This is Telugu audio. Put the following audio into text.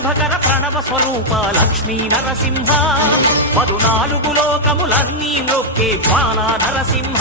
శుభకర ప్రణవ స్వరూప లక్ష్మీ నరసింహ. పదునాలుగు లోకములన్నీ నొక్కే జ్వాలా నరసింహ